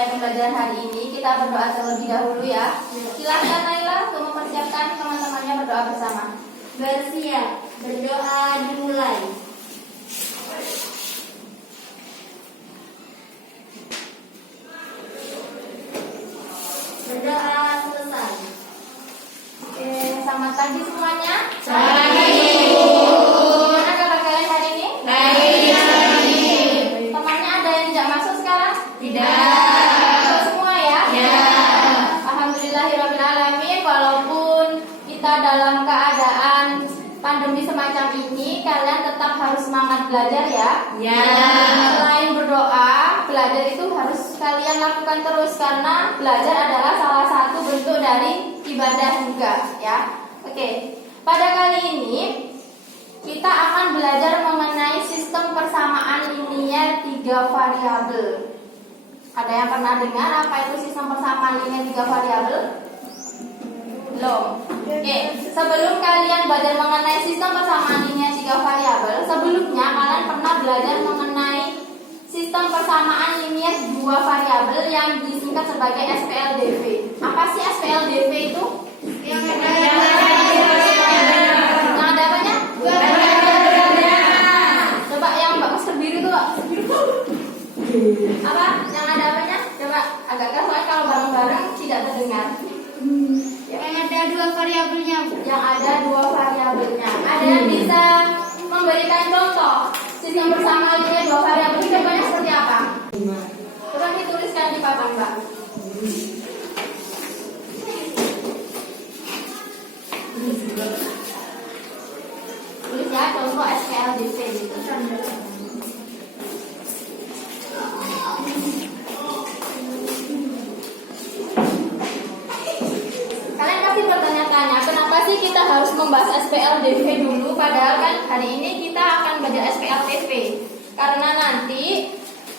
rangkaian pembelajaran hari ini, kita berdoa terlebih dahulu ya. Silahkan Naila untuk mempersiapkan teman-temannya berdoa bersama. Bersiap, berdoa dimulai. Berdoa selesai. Oke, selamat pagi semuanya. Gimana kabar kalian hari ini? Baik. Temannya ada yang tidak masuk sekarang? Tidak. Semua ya? Ya. Alhamdulillahirrahmanirrahim. Walaupun kita dalam keadaan pandemi semacam ini, kalian tetap harus semangat belajar ya. Ya. Selain berdoa, belajar itu harus kalian lakukan terus karena belajar adalah salah satu bentuk dari ibadah juga ya. Oke. Pada kali ini kita akan belajar mengenai sistem persamaan linier 3 variabel. Ada yang pernah dengar apa itu sistem persamaan linier 3 variabel? Belum. Oke, sebelum kalian belajar mengenai sistem persamaan linier 3 variabel, sebelumnya kalian pernah belajar mengenai sistem persamaan linier 2 variabel yang disingkat sebagai SPLDV. Apa sih SPLDV itu? Yang ada apanya? Coba yang bagus biru itu, Pak. Apa? Yang ada apanya? Coba agak keras kalau bareng-bareng tidak terdengar. Yang ada 2 variabelnya. Yang ada 2 variabelnya. Ada yang bisa memberikan contoh sistem persamaan linier 2 variabel ini contohnya seperti apa? Coba dituliskan di papan, Mbak. Tulis ya contoh SPLDV gitu. Kalian pasti bertanya-tanya, kenapa sih kita harus membahas SPLDV dulu, padahal kan hari ini kita akan belajar SPLTV. Karena nanti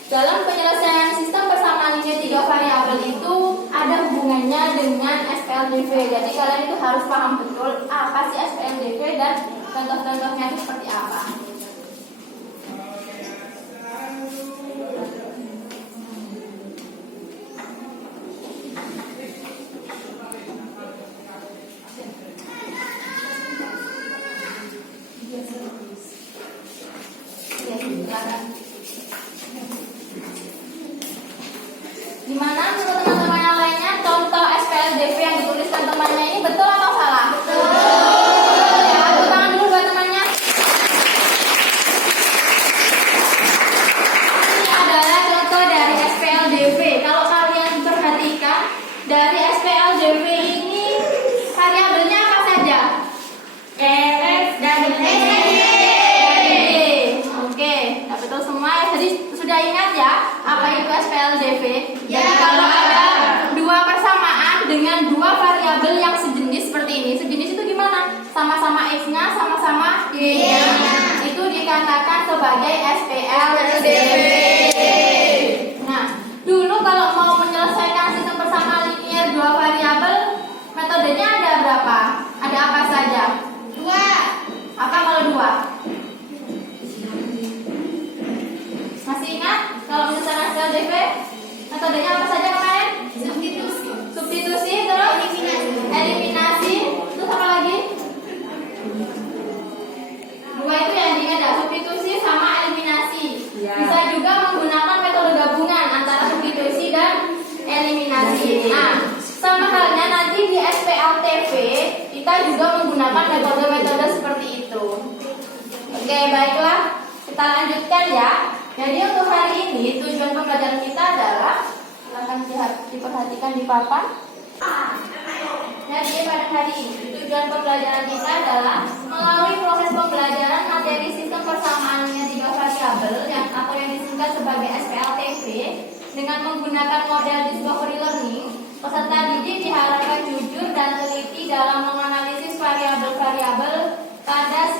dalam penyelesaian sistem persamaan linier 3 variabel itu ada hubungannya dengan SPLDV. Jadi kalian itu harus paham betul apa sih SPLDV dan contoh-contohnya itu seperti apa. Gimana menurut teman-teman yang lainnya contoh SPLDV yang dituliskan temannya ini betul atau salah? Betul ya, tepuk tangan dulu buat temannya. Ini adalah contoh dari SPLDV. Kalau kalian perhatikan dari SPLDV ini variabelnya apa saja? F dan D. Oke, betul semua. Jadi sudah ingat ya apa itu SPLDV? Ya. Jadi kalau ada 2 persamaan dengan 2 variabel yang sejenis seperti ini, sejenis itu gimana? Sama-sama X-nya, sama-sama Y-nya. Itu dikatakan sebagai SPLDV. Nah, dulu kalau mau menyelesaikan sistem persamaan linier 2 variabel, metodenya ada berapa? Ada apa saja? 2. Apa kalau 2? Masih ingat kalau misalnya SPLDV metodenya apa saja kemarin? Substitusi terus eliminasi terus apa lagi? 2 itu yang diingat ya, substitusi sama eliminasi. Bisa juga menggunakan metode gabungan antara substitusi dan eliminasi. Nah, sama halnya nanti di SPLTV kita juga menggunakan metode-metode seperti itu. Oke, baiklah, kita lanjutkan ya. Jadi untuk hari ini tujuan pembelajaran kita adalah, silakan diperhatikan di papan. Jadi pada hari ini tujuan pembelajaran kita adalah melalui proses pembelajaran materi sistem persamaan linier 3 variabel atau yang disingkat sebagai SPLTV dengan menggunakan model discovery learning. Peserta didik diharapkan jujur dan teliti dalam menganalisis variabel-variabel pada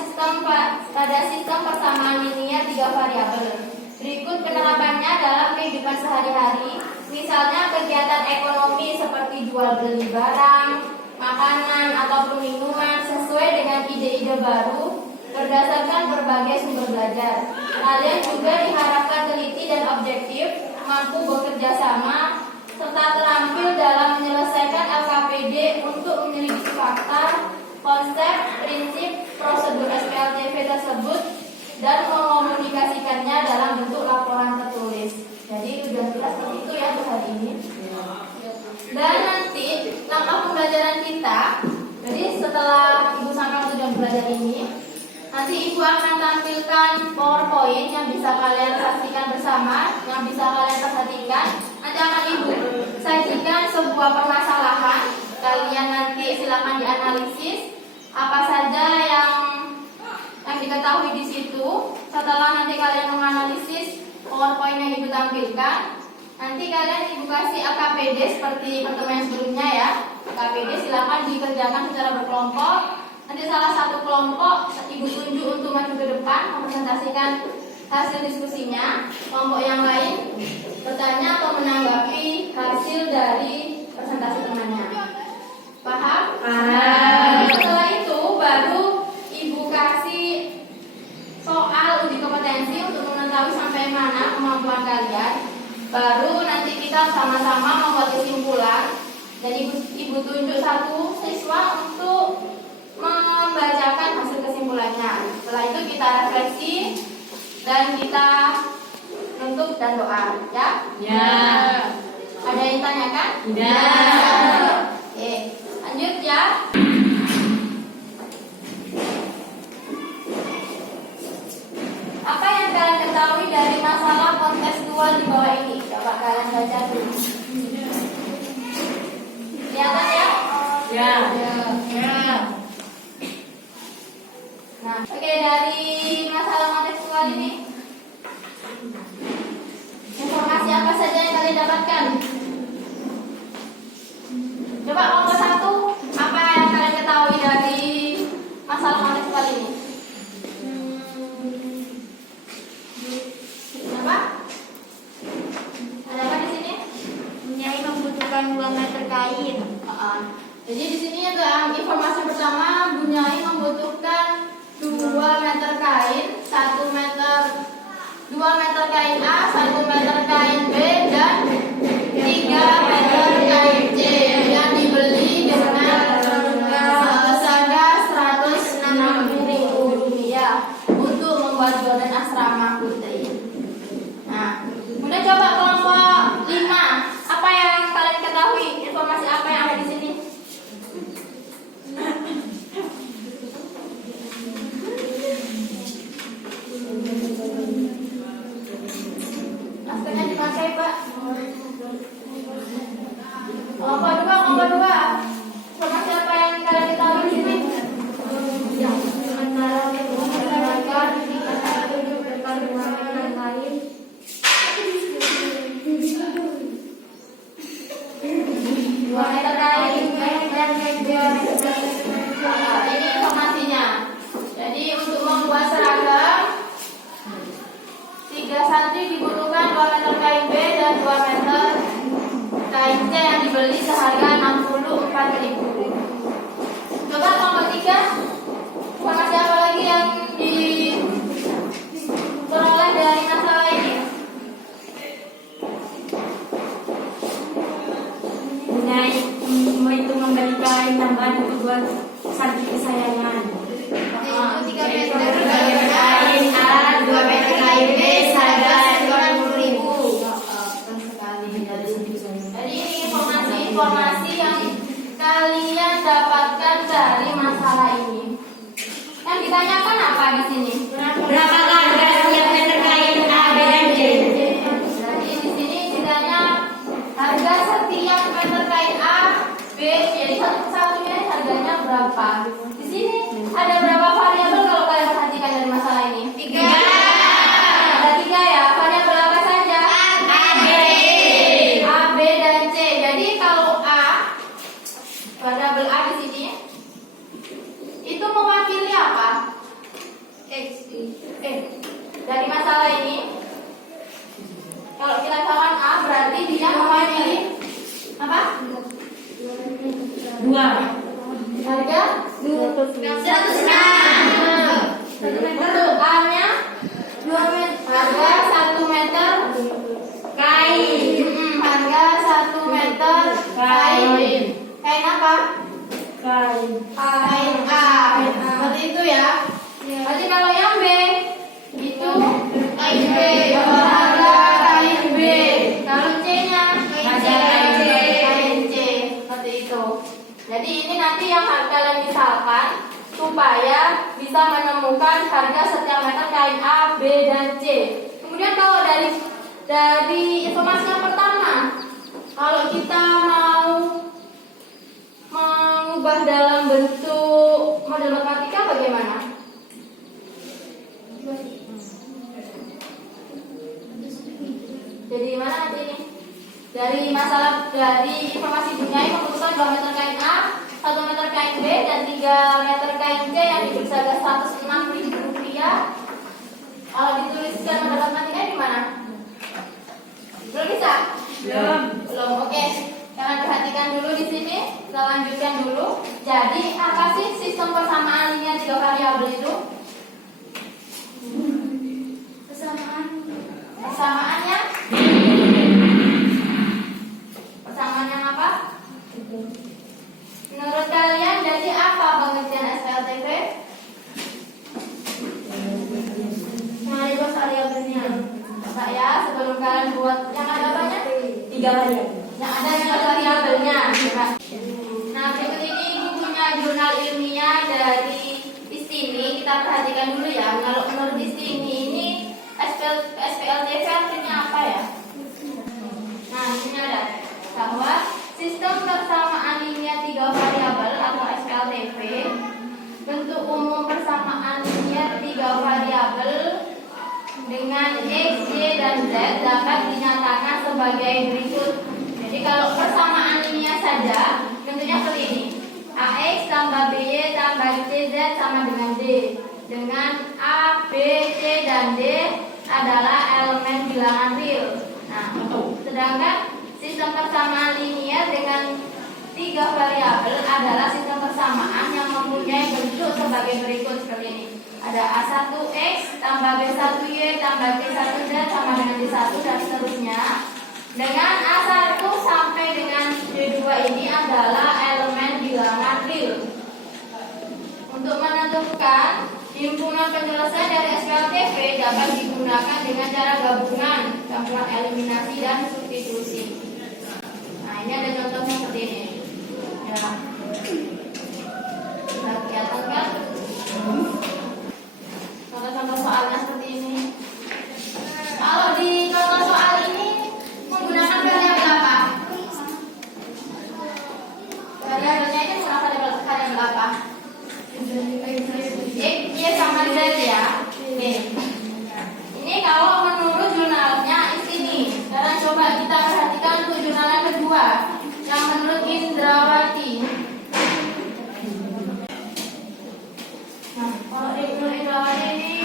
sistem persamaan linier 3 variabel. Berikut penerapannya dalam kehidupan sehari-hari, misalnya kegiatan ekonomi seperti jual beli barang, makanan ataupun minuman sesuai dengan ide-ide baru berdasarkan berbagai sumber belajar. Kalian juga diharapkan teliti dan objektif, mampu bekerja sama dan mengomunikasikannya dalam bentuk laporan tertulis. Jadi tujuan kita seperti itu ya untuk hari ini. Dan nanti langkah pembelajaran kita, jadi setelah Ibu sampaikan tujuan belajar ini, nanti Ibu akan tampilkan PowerPoint yang bisa kalian saksikan bersama, yang bisa kalian perhatikan. Nanti akan Ibu sajikan sebuah permasalahan. Kalian nanti silakan dianalisis apa saja yang diketahui di situ. Setelah nanti kalian menganalisis PowerPoint yang Ibu tampilkan, nanti kalian Ibu kasih AKPD seperti pertemuan sebelumnya ya. AKPD silakan dikerjakan secara berkelompok. Nanti salah satu kelompok Ibu tunjuk untuk maju ke depan mempresentasikan hasil diskusinya. Kelompok yang lain bertanya atau menanggapi hasil dari presentasi temannya. Paham? Paham. Setelah itu baru Ibu kasih soal uji kompetensi untuk mengetahui sampai mana kemampuan kalian. Baru nanti kita sama-sama membuat kesimpulan. Dan Ibu tunjuk satu siswa untuk membacakan hasil kesimpulannya. Setelah itu kita refleksi dan kita tutup dan doa, ya? Ya. Ada yang tanyakan? Ya. Oke, lanjut ya. Apa yang kalian ketahui dari masalah kontekstual di bawah ini? Coba kalian baca dulu. Kelihatan ya? Ya. Ya. Nah, oke, dari masalah kontekstual ini, informasi apa saja yang kalian dapatkan? Coba kelompok satu, apa yang kalian ketahui dari masalah kontekstual ini? Apa? Ada apa di sini? Nyai membutuhkan 2 meter kain. Jadi di sini ada informasi pertama, Bunyai membutuhkan 2 meter kain, 1 meter 2 meter kain A, 1 meter kain B, dan 3 meter kain C yang dibeli dengan seharga Rp160.000 untuk membuat gorden asrama putri. Nah, kemudian coba kelompok 5, apa yang kalian ketahui? Informasi apa yang ada di sini? Maskernya dipakai, Pak. Kelompok 2. Informasi apa yang kalian ketahui di sini? Dua meter kain. Ini informasinya. Jadi untuk membuat seragam 3 santri dibutuhkan 2 meter kain B dan 2 meter kain C yang dibeli seharga Rp64.000. Coba kelompok 3, informasi apa lagi yang diperoleh dari masalah ini? Nyai itu membeli kain tambahan untuk buat santri kesayangan. 3 meter kain A, 2 meter kain B, seharga Rp90.000. Jadi ini informasi yang kalian dapatkan dari masalah ini. Yang ditanyakan apa di sini? Berapa harga setiap meter kain A, B, dan C? Jadi di sini ditanya harga setiap meter kain A, B, C. Jadi satu-satunya harganya berapa? Di sini ada berapa variabel kalau kalian perhatikan dari masalah ini? 3. Ada 3 ya. Variabel apa saja? A, B. A, B, dan C. Jadi kalau A, variabel A di sini itu mewakili apa? X. Dari masalah ini, kalau kita katakan A berarti dia mewakili apa? 2. Harga 100 untuk A-nya 2 meter. Harga 1 meter Kain. harga 1 meter kain. Kain apa? Kain. Kain A. Seperti itu ya. Berarti kalau yang B kain B, jual harga kain B. Kalau C-nya kain C, seperti itu. Jadi ini nanti yang kalian misalkan supaya bisa menemukan harga setiap meter kain A, B, dan C. Kemudian kalau dari informasi yang pertama, kalau kita mau mengubah dalam bentuk model matematika bagaimana? Jadi mana nanti ini? Dari informasi duniai membutuhkan 2 meter kain A, 1 meter kain B, dan 3 meter kain C yang diberi harga Rp106.000. Kalau dituliskan model matematika di mana? Belum bisa? Belum. Oke. Jangan perhatikan dulu di sini. Kita lanjutkan dulu. Jadi apa sih sistem persamaan linear 3 variabel itu? Persamaannya? Persamaan yang apa? Menurut kalian jadi apa pengertian SPLTV? Mari buat variabelnya. Pak ya, sebelum kalian buat yang ada banyak 3 variabel. yang ada 3 variabelnya. Nah, berikut ini bukunya jurnal ilmiah dari Istini. Kita perhatikan dulu ya. Kalau menurut Istini ini SPLTV artinya apa ya? Nah, ini ada bahwa sistem persamaan linear 3 variabel atau SPLTV, bentuk umum persamaan linear 3 variabel dengan X, Y, dan Z dapat dinyatakan sebagai berikut. Jadi kalau persamaan linear saja bentuknya seperti ini. AX tambah BY tambah CZ sama dengan D. Dengan A, B, C, dan D adalah elemen bilangan real. Nah, sedangkan sistem persamaan linear dengan 3 variabel adalah sistem persamaan yang mempunyai bentuk sebagai berikut seperti ini. Ada A1X tambah B1Y tambah C1Z sama dengan D1 dan seterusnya. Dengan A1 sampai dengan D2 ini adalah elemen bilangan real. Untuk menentukan himpunan penyelesaian dari SPLTV dapat digunakan dengan cara gabungan eliminasi dan substitusi. Nah, ini ada contohnya seperti ini. Ya. Sudah kelihatan kan? Contoh-contoh soalnya seperti ini. Kalau di contoh soal ini menggunakan variabel apa? Variabelnya ini menggunakan variabel apa? X, Y sama Z ya. Ini kalau menurut jurnalnya ini. Sekarang coba kita perhatikan untuk jurnal yang kedua, yang menurut Indrawati. Nah, kalau menurut Indrawati ini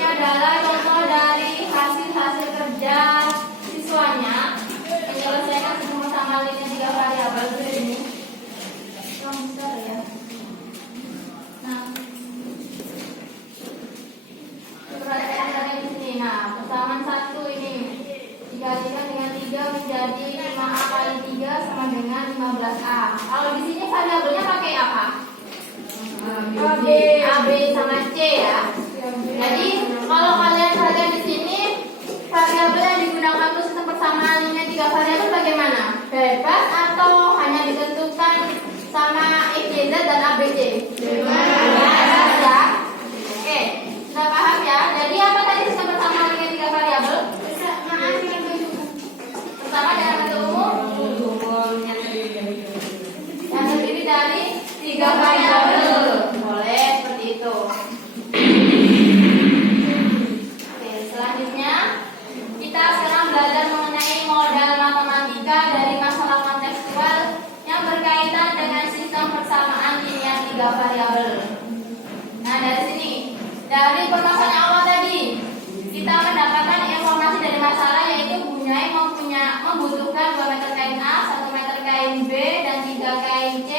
adalah contoh dari hasil kerja siswanya menyelesaikan sistem persamaan linear 3 variabel seperti ini. Bentar ya. Nah, perhatikan di sini. Nah, persamaan 1 ini dikalikan dengan 3 menjadi 5A kali 3 sama dengan 15A. Kalau di sini variabelnya pakai apa? A, B sama C ya. Jadi kalau kalian perhatikan di sini variabel yang digunakan untuk sistem persamaan linear 3 variabel bagaimana? Bebas atau hanya ditentukan sama X, Y, Z dan A, B, C? Bebas ya. Oke, sudah paham ya. Jadi apa tadi sistem persamaan linear 3 variabel? Pertama dengan bentuk umum yang terdiri dari 3 variabel. Boleh seperti itu. Oke, selanjutnya kita sekarang belajar mengenai modal matematika dari masalah kontekstual yang berkaitan dengan sistem persamaan linear 3 variabel. Nah, dari sini, dari permasalahan awal tadi, kita mendapatkan informasi dari masalah yaitu membutuhkan 2 meter kain A, 1 meter kain B, dan 3 kain C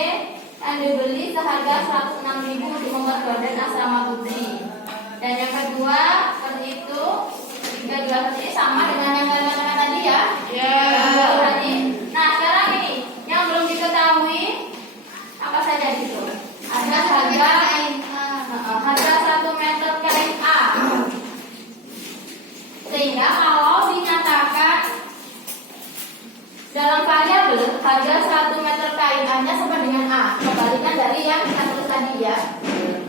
yang dibeli seharga Rp106.000 untuk membuat gorden asrama putri. Dan yang kedua, seperti itu, ketiga juga seperti ini, sama dengan yang kalian katakan tadi ya. Tadi. Nah, sekarang ini yang belum diketahui apa saja di situ. Ada harga 1 meter kain A. dalam variabel harga 1 meter kain A-nya sama dengan A. Kebalikan dari yang kita tulis tadi ya.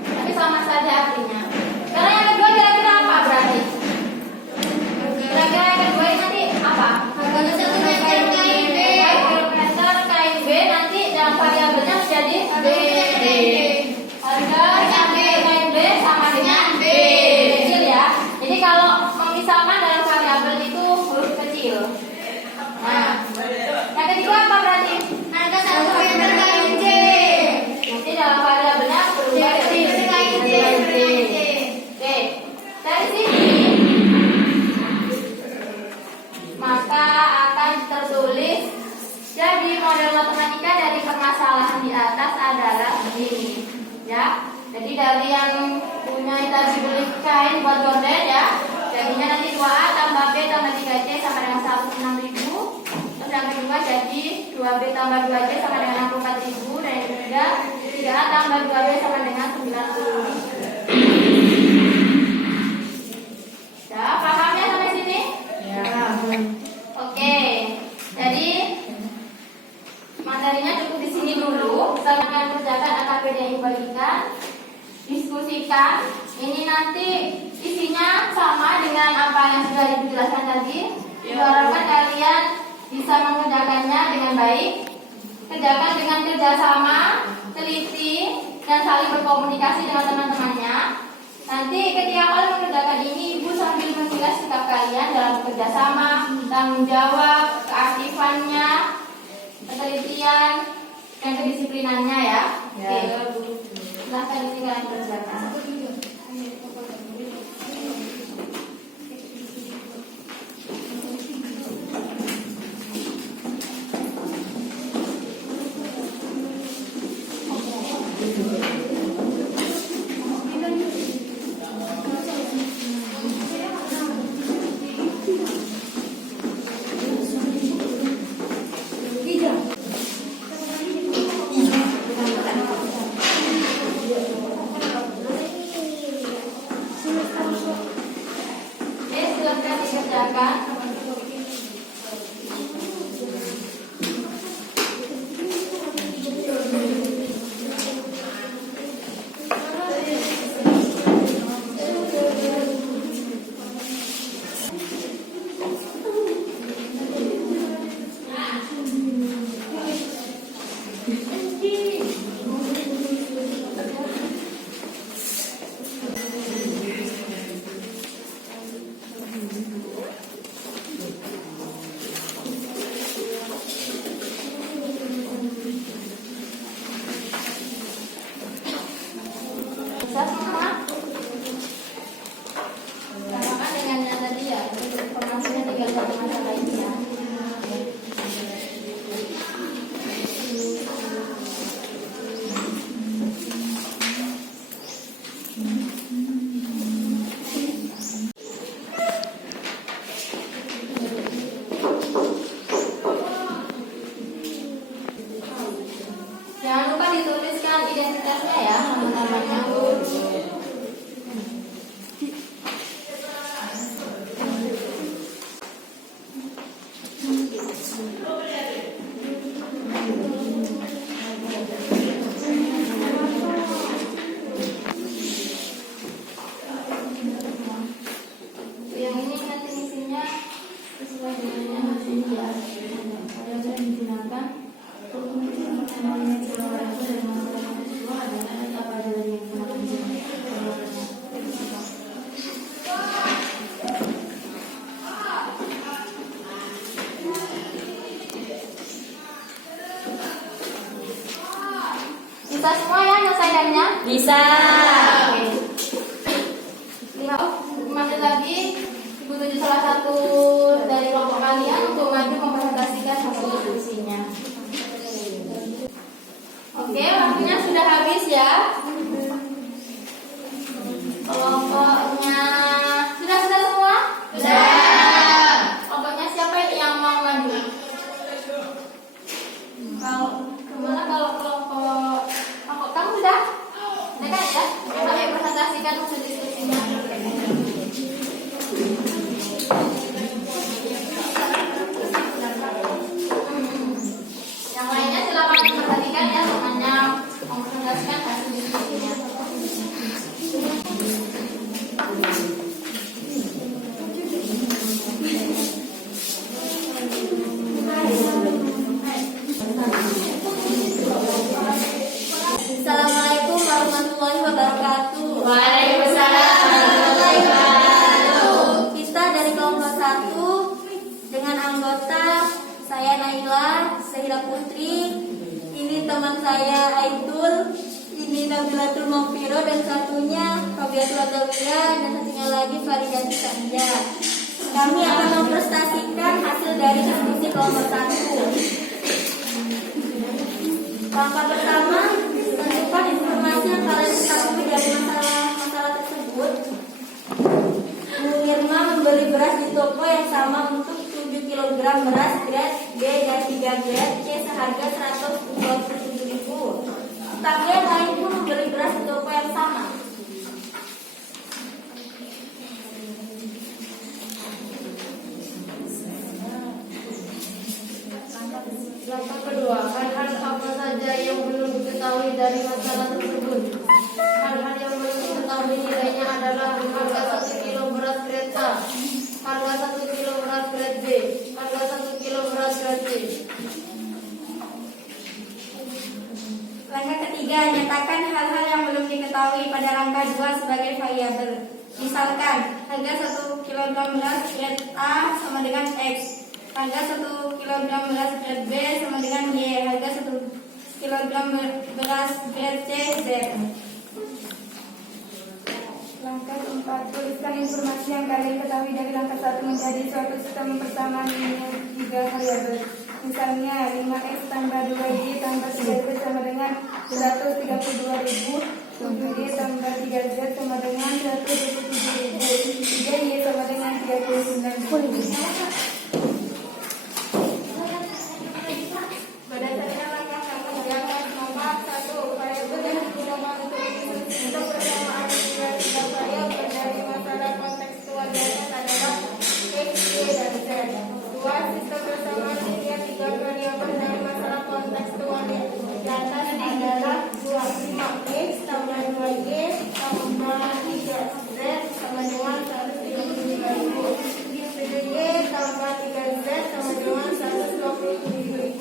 Tapi sama saja artinya. Karena yang kedua kira-kira apa berarti? Kira-kira yang kedua ini nanti apa? Harganya 1 meter kain B. 1 meter kain B nanti dalam variabelnya menjadi B. Harga yang kain B sama dengan B. Kecil ya. Jadi kalau memisahkan dalam variabel itu huruf kecil. Nah, yang ketiga apa berarti? Harga 1 meter kain C. Nanti dalam variabelnya berubah jadi kain C. Oke, dari sini maka akan tertulis. Jadi model matematika dari permasalahan di atas adalah ini, ya. Jadi dari yang punya tadi beli kain buat gorden ya, jadinya nanti 2A tambah B tambah 3C sama dengan 106.000. Terus yang kedua jadi 2B tambah 2C sama dengan 64.000. Dan yang ketiga 3A tambah 2B sama dengan 90.000. Ya, paham ya sampai sini? Ya. Oke, jadi materinya cukup di sini dulu. Kita akan kerjakan AKPD yang dibalikan, diskusikan. Ini nanti isinya sama dengan apa yang sudah dijelaskan tadi. Diharapkan kalian bisa mengerjakannya dengan baik. Kerjakan dengan kerjasama, teliti, dan saling berkomunikasi dengan teman-temannya. Nanti ketika kalian mengerjakan ini, Ibu sambil menilai sikap kalian dalam bekerja sama, tanggung jawab, keaktifannya, ketelitian, dan kedisiplinannya ya. Oke. Silahkan ini kalian kerjakan. Silakan dikerjakan. Bisa semua? Sama dengan yang tadi ya. Informasinya tinggal satu masalah ini ya. Jangan lupa dituliskan identitasnya ya, nama-namanya. Yang ini nanti isinya sesuai dengan yang di sini ya. Saya sudah digunakan. Bisa semua ya menyelesaikannya? Bisa. Masih lagi Ibu tuju salah satu dari kelompok kalian untuk maju mempresentasikan hasil diskusinya. Oke, waktunya sudah habis ya. Kelompoknya sudah semua? Sudah. Kelompoknya siapa yang mau maju? Kalau kelompok kamu sudah? Dekat ya? Coba ya presentasikan hasil diskusinya. Zahira Putri, ini teman saya Aidul, ini Nabilatul Mawfiro, dan satunya Robiatul Adawiyah, dan satunya lagi Faridanti Sania. Kami akan memprestasikan hasil dari diskusi kelompok 1. Langkah pertama, tentukan informasi yang kalian ketahui dari masalah tersebut. Bu Nirma membeli beras di toko yang sama untuk 7 kg beras grade B dan 3 grade C seharga 127.000. Tetangga yang lain pun membeli beras di toko yang sama. Langkah kedua, hal-hal apa saja yang belum diketahui dari masalah tersebut. Hal-hal yang belum diketahui nilainya adalah harga 1 kilo beras grade A, harga 1 kilo beras grade B, harga 1 kilo beras grade C. Langkah ketiga, nyatakan hal-hal yang belum diketahui pada langkah 2 sebagai variabel. Misalkan, harga 1 kg beras grade A sama dengan X, harga 1 kg beras grade B sama dengan Y, harga 1 kg beras grade C, Z. Langkah keempat, tuliskan informasi yang kalian ketahui dari langkah 1 menjadi suatu sistem persamaan linear 3 variabel. Misalnya 5x tambah 2y tambah 3z sama dengan 132.000, 7y tambah 3z sama dengan 127.000, 3y sama dengan 39.000. Berdasarkan langkah yang nomor 1, variabel yang digunakan untuk persamaan nilai tiga variabel dari masalah kontekstual dasar adalah X, Y, dan Z. 2. Sistem persamaan linear tiga variabel dari masalah kontekstual dasar adalah 5x tambah 2y tambah 3z sama dengan 133.000. 7y tambah 3z sama dengan 127.000.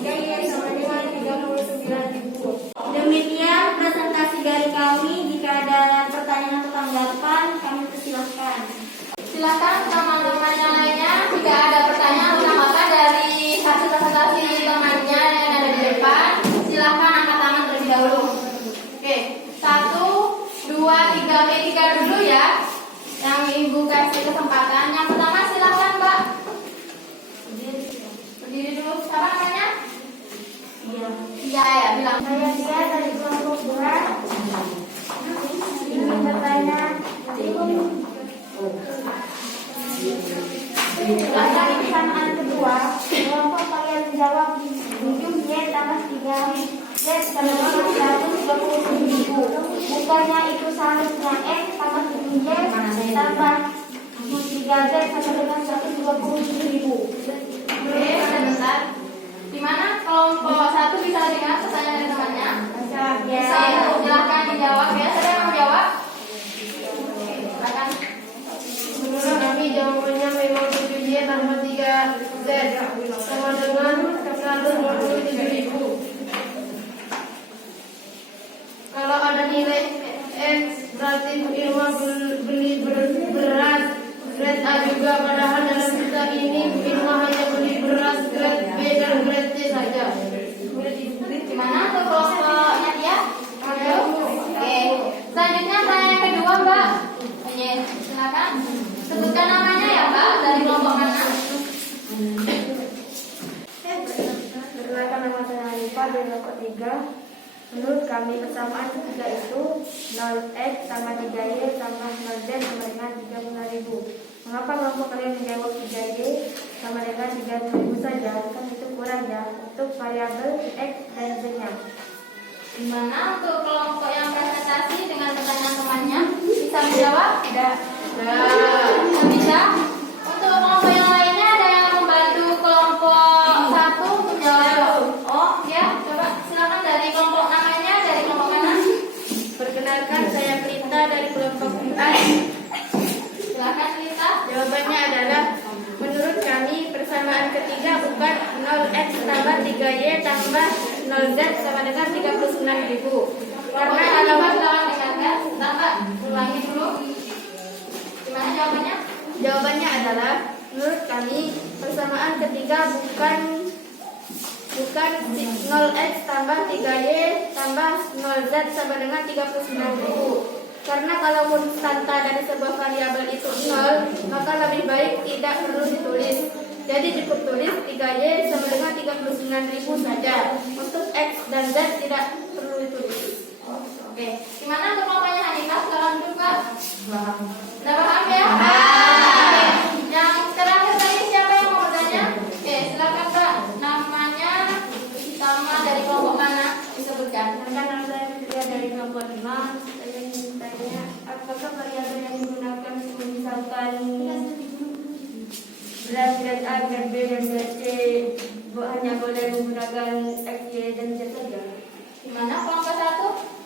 3y sama dengan 39.000. Demikian presentasi dari kami. Jika ada pertanyaan atau tanggapan, kami persilahkan. Silakan teman-teman yang lainnya jika ada pertanyaan atau tanggapan dari hasil presentasi temannya yang ada di depan, silakan angkat tangan terlebih dahulu. Oke, 1, 2, 3, oke 3 dulu ya. Yang ibu kasih kesempatan. Yang pertama silakan Mbak. Berdiri dulu. Siapa namanya? Iya ya, bilang. Saya Dia dari kelompok 2. Ingin bertanya. Pada persamaan kedua, kelompok kalian menjawab 7y tambah 3z sama dengan 137.000. Bukannya itu seharusnya x tambah 7y tambah 3z sama dengan 127.000. Oke, sebentar. Gimana kelompok 1 bisa dengar pertanyaan dari temannya? Bisa, silahkan dijawab ya. Siapa yang mau jawab? Oke, silakan. Menurut kami jawabannya memang 7y tambah 3z sama dengan 127.000. Kalau ada nilai X berarti Irma beli beras grade A juga, padahal dalam cerita ini Irma hanya beli beras grade B dan grade C saja. Gimana untuk kelompoknya dia? Oke. Selanjutnya pertanyaan yang kedua Mbak. Oke, silakan. Sebutkan namanya ya Mbak, dari kelompok mana? Perkenalkan, nama saya Hanifah dari kelompok 3. Menurut kami persamaan ketiga itu 0x sama 3y sama 0z sama dengan 35.000. Mengapa kelompok kalian menjawab 3y sama dengan 35.000 saja? Kan itu kurang ya untuk variabel x dan z-nya. Gimana untuk kelompok yang presentasi dengan pertanyaan temannya? Bisa menjawab? Tidak. Bisa. Untuk kelompok yang lainnya ada yang membantu kelompok 1 untuk jawab? Oh ya, coba silakan dari kelompok namanya, dari kelompok mana? Perkenalkan, saya Prita dari kelompok A. Silakan Lisa. Jawabannya adalah menurut kami persamaan ketiga bukan 0x tambah 3y tambah 0z sama dengan 39.000. Karena kalau alamat silakan dengarkan. Mbak, ulangi dulu. Gimana jawabannya? jawabannya adalah menurut kami persamaan ketiga bukan 0x bukan 0x tambah 3y tambah 0z sama dengan 39.000. Karena kalau konstanta dari sebuah variabel itu 0, maka lebih baik tidak perlu ditulis. Jadi cukup tulis 3y sama dengan 39.000 saja. Untuk x dan z tidak perlu ditulis. Oke, gimana untuk kelompoknya Hanifah? Sekarang dulu Kak. Udah paham ya? Yang sekarang bertanya siapa yang mau bertanya? Oke, silakan Kak. Namanya sama dari kelompok mana? Disebutkan. Nama saya Fitria dari kelompok 5. Saya ingin tanya, apakah variabel yang digunakan misalkan berat A, berat B, dan berat C hanya boleh menggunakan X, Y, dan Z saja? Gimana kelompok 1?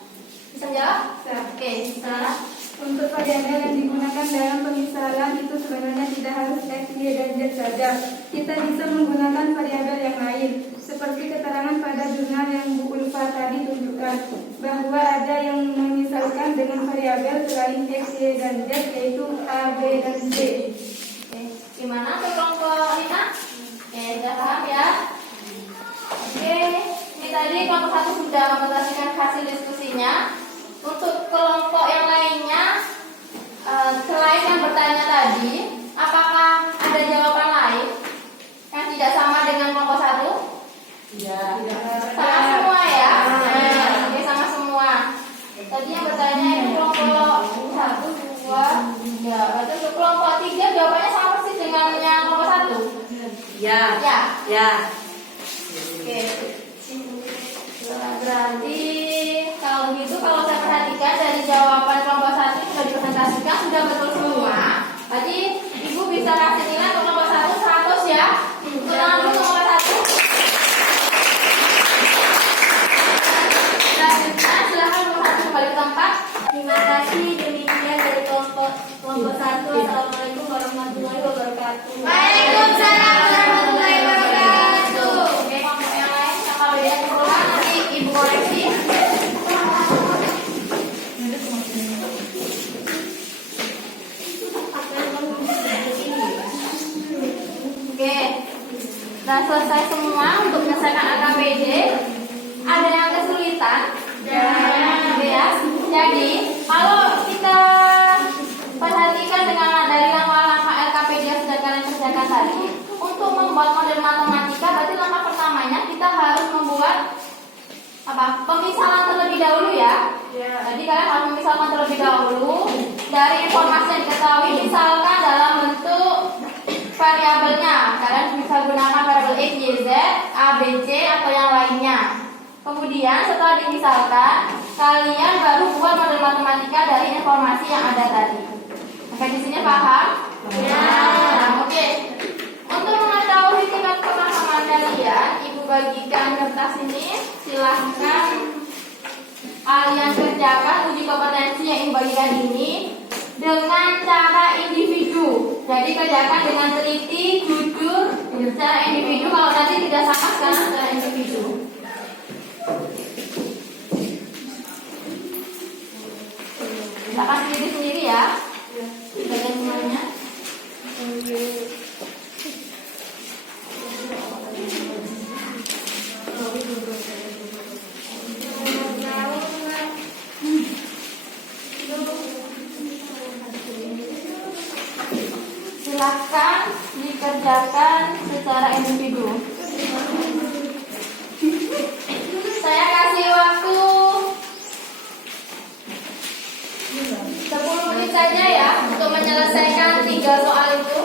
Bisa jawab? Oke, salah. Untuk variabel yang digunakan dalam pemisalan itu sebenarnya tidak harus X, Y, dan Z saja. Kita bisa menggunakan variabel yang lain. Seperti keterangan pada jurnal yang Bu Ulfa tadi tunjukkan, bahwa ada yang memisalkan dengan variabel selain X, Y, dan Z, yaitu A, B, dan C. Oke, gimana untuk kelompok Nina? Oke, sudah paham ya? Oke, ini tadi kelompok 1 sudah mempresentasikan hasil diskusinya. Untuk kelompok yang lainnya, selain yang bertanya tadi, apakah ada jawaban lain yang tidak sama dengan kelompok 1? Sama semua ya? Oke, sama semua. Tadi yang bertanya itu kelompok 1, 2, 3. Berarti untuk kelompok 3 jawabannya sama persis dengan yang kelompok 1? Ya. Ya. Oke. Berarti kalau begitu, kalau saya perhatikan dari jawaban kelompok 1 sudah dipresentasikan, sudah betul semua. Berarti Ibu bisa kasih nilai untuk kelompok 1 100 ya. Untuk tangan dulu kelompok 1. Selanjutnya silahkan kelompok 1 kembali ke tempat. Terima kasih, demikian dari kelompok 1. Assalamualaikum warahmatullahi wabarakatuh. Waalaikumsalam warahmatullahi wabarakatuh. Oke, kelompok yang lain apa beda keperluan nanti Ibu koreksi. Oke, sudah selesai semua untuk menyelesaikan AKBD. Ada yang kesulitan? Ya. Jadi, kalau kita perhatikan dengan dari langkah-langkah LKPD yang sudah kalian kerjakan tadi, untuk membuat model matematika, berarti langkah pertamanya kita harus membuat pemisalan terlebih dahulu ya. Jadi kalian harus memisahkan terlebih dahulu dari informasi yang diketahui, misalkan dalam bentuk variabelnya. Kalian bisa gunakan variabel X, Y, Z, A, B, C atau yang lainnya. Kemudian setelah dimisalkan, kalian baru buat model matematika dari informasi yang ada tadi. Sampai di sini paham? Ya. Oke. Untuk mengetahui tingkat pemahaman kalian, Ibu bagikan kertas ini. Silahkan kalian kerjakan uji kompetensi yang Ibu bagikan ini dengan cara individu. Jadi kerjakan dengan teliti, jujur, secara individu. Kalau nanti tidak sama sekarang secara individu. Silakan sendiri ya. Bagian semuanya. Silakan dikerjakan secara individu. Saya kasih waktu 10 menit saja ya untuk menyelesaikan 3 soal itu.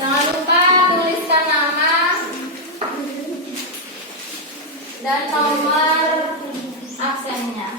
Jangan lupa tuliskan nama dan nomor absennya.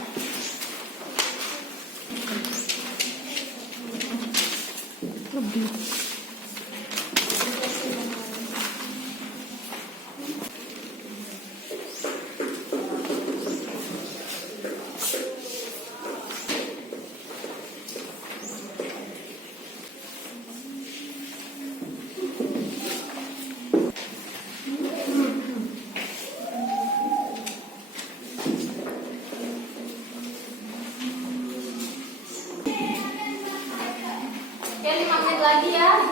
Oke, 5 menit lagi ya.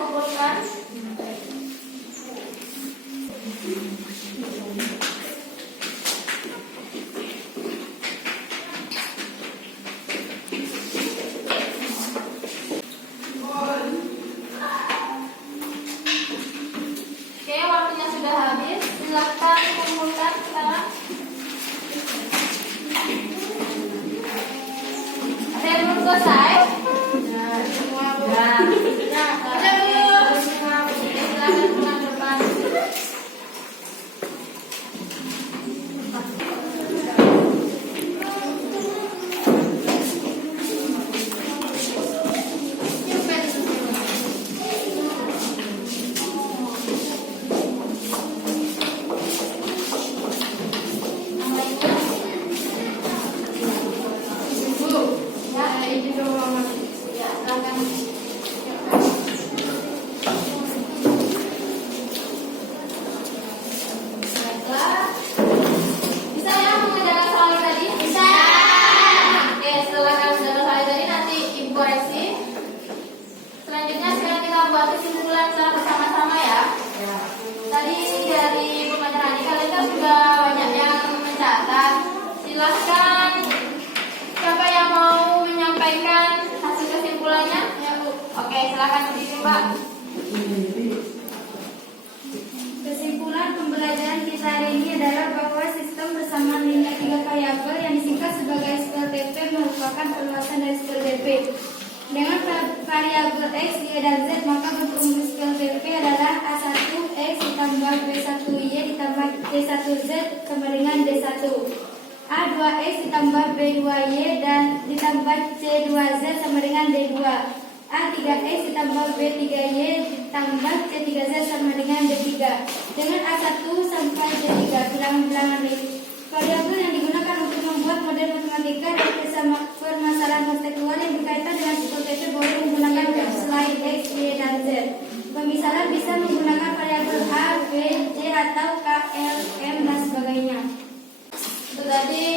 sudah habis. Silakan kumpulkan sekarang. Ada yang belum selesai? Semua Bu. Nah, silakan pulang depan. Ya, izin dulu Mama. Ya, silakan. Baiklah. Bisa ya mengerjakan soal tadi? Bisa. Oke, setelah kalian sudah selesai tadi nanti ibu koreksi. Selanjutnya sekarang kita buat kesimpulan secara bersama-sama ya. Tadi dari pembelajaran ini kalian kan sudah banyak yang mencatat. Silahkan siapa yang mau menyampaikan hasil kesimpulannya? Ya Bu. Oke, silakan berdiri Pak. Kesimpulan pembelajaran kita hari ini adalah bahwa sistem persamaan linear 3 variabel yang disingkat sebagai SPLTP merupakan perluasan dari SPLTP. Dengan variabel X, Y, dan Z, maka bentuk rumus SPLTP adalah A1 X ditambah B1Y ditambah D1Z sama dengan D1. A2X ditambah B2Y dan ditambah C2Z sama dengan D2. A3X ditambah B3Y ditambah C3Z sama dengan D3. Dengan A1 sampai D3 bilangan-bilangan variabel yang digunakan untuk membuat model matematika dan permasalahan kontekstual yang berkaitan dengan SPLTP boleh menggunakan selain X, Y, dan Z. Pemisalan bisa menggunakan variabel A, B, C, atau K, L, M, dan sebagainya. Itu tadi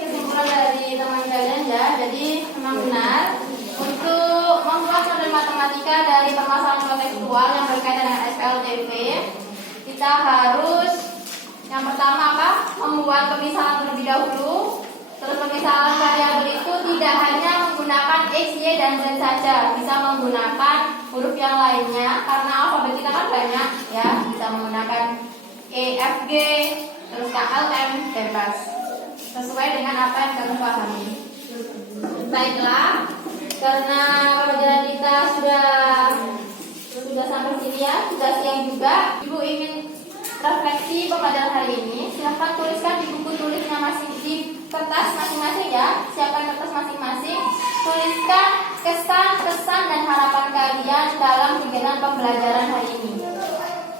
kesimpulan dari teman kalian ya. Jadi memang benar untuk membuat model matematika dari permasalahan kontekstual yang berkaitan dengan SPLTP, kita harus yang pertama apa? Membuat pemisahan terlebih dahulu. Terus pemisahan variabel itu tidak hanya menggunakan X, Y, dan Z saja, bisa menggunakan huruf yang lainnya karena alfabet kita kan banyak ya. Bisa menggunakan E, F, G, terus K, L, M, bebas sesuai dengan apa yang kalian pahami. Baiklah, karena pembelajaran kita sudah sampai sini ya, sudah siang juga. Ibu ingin refleksi pembelajaran hari ini. Silahkan tuliskan di buku tulisnya di kertas masing-masing ya. Siapkan kertas masing-masing. Tuliskan kesan, pesan, dan harapan kalian dalam kegiatan pembelajaran hari ini.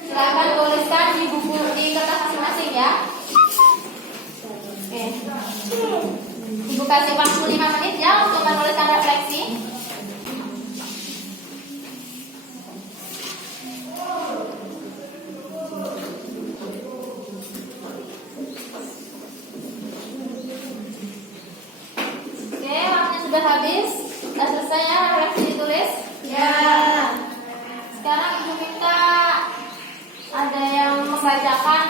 Silahkan tuliskan di kertas masing-masing ya. Oke. Ibu kasih waktu 5 menit ya untuk menuliskan refleksi. Oke, waktunya sudah habis. Sudah selesai ya refleksi ditulis? Ya. Sekarang ibu minta ada yang membacakan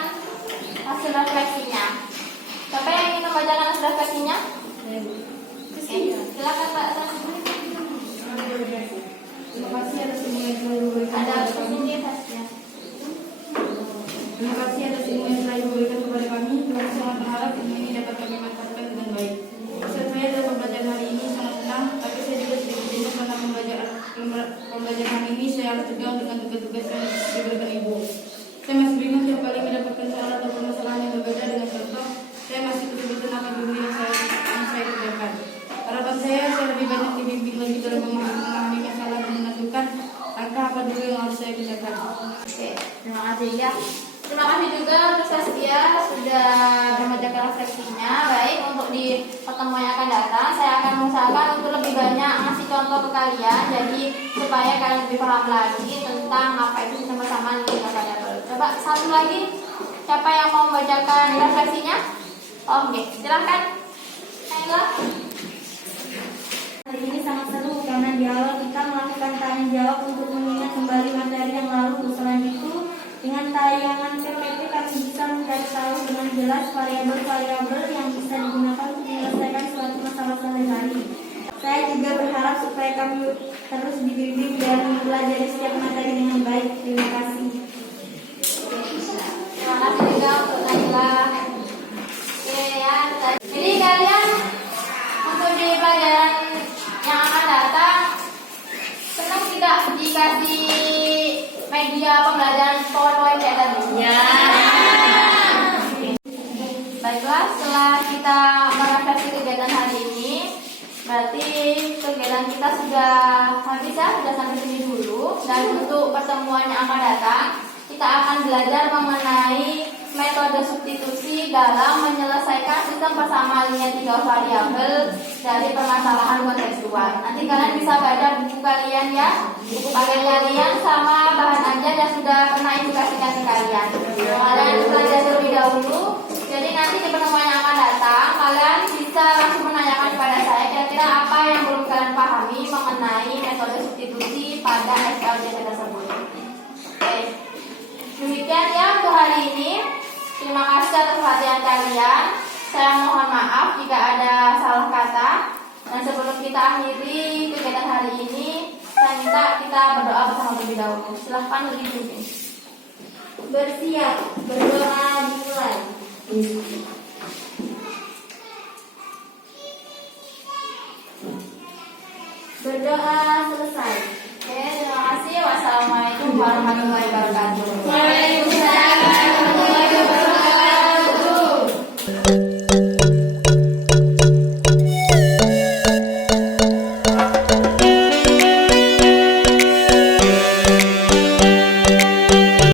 hasil refleksinya. Siapa yang ingin membacakan hasil refleksinya? Silakan Pak. Terima kasih atas ilmu yang telah diberikan Ada kepada di kami. sini tasnya. Terima kasih atas ilmu yang telah diberikan kepada kami. Kami sangat berharap ilmu ini dapat kami manfaatkan dengan baik. Pesan saya dalam pembelajaran hari ini sangat senang, tapi saya juga sedikit bingung karena pembelajaran hari ini saya harus tegang dengan tugas-tugas yang diberikan Ibu. Saya masih bingung setiap kali mendapatkan soal atau permasalahan yang berbeda dengan contoh. Saya masih kesulitan akan dulu yang saya kerjakan. Harapan saya lebih banyak dibimbing lagi dalam memahami masalah dan menentukan langkah apa dulu yang harus saya kerjakan. Oke, terima kasih ya. Terima kasih juga untuk Saskia sudah membacakan refleksinya. Baik, untuk di pertemuan yang akan datang saya akan mengusahakan untuk lebih banyak ngasih contoh ke kalian, jadi supaya kalian lebih paham lagi tentang apa itu sistem persamaan linear variabel. Coba satu lagi, siapa yang mau membacakan refleksinya? Oke, silahkan. Ayolah. Hari ini sangat seru karena di awal kita melakukan tanya jawab untuk mengingat kembali materi yang lalu. Selain itu, dengan tayangan PPT kami bisa mencari tahu dengan jelas variabel-variabel yang bisa digunakan untuk menyelesaikan suatu masalah sehari-hari. Saya juga berharap supaya kami terus dibimbing dan mempelajari setiap materi dengan baik. Terima kasih. Ya. Baiklah, setelah kita merefleksi kegiatan hari ini, berarti kegiatan kita sudah habis ya, sudah sampai sini dulu. Dan untuk pertemuan yang akan datang, kita akan belajar mengenai metode substitusi dalam menyelesaikan sistem persamaan linear 3 variabel dari permasalahan kontekstual. Nanti kalian bisa baca buku kalian ya, buku paket kalian sama bahan ajar yang sudah pernah ibu kasihkan ke kalian. Kalian belajar terlebih dahulu. Jadi nanti di pertemuan yang akan datang, kalian bisa langsung menanyakan kepada saya kira-kira apa yang belum kalian pahami mengenai metode substitusi pada SKLJP tersebut. Oke. Demikian ya untuk hari ini. Terima kasih atas perhatian kalian. Saya mohon maaf jika ada salah kata. Dan sebelum kita akhiri kegiatan hari ini, saya minta kita berdoa bersama terlebih dahulu. Silahkan dipimpin. Bersiap, berdoa dimulai. Berdoa selesai. Oke, terima kasih. Wassalamualaikum warahmatullahi wabarakatuh.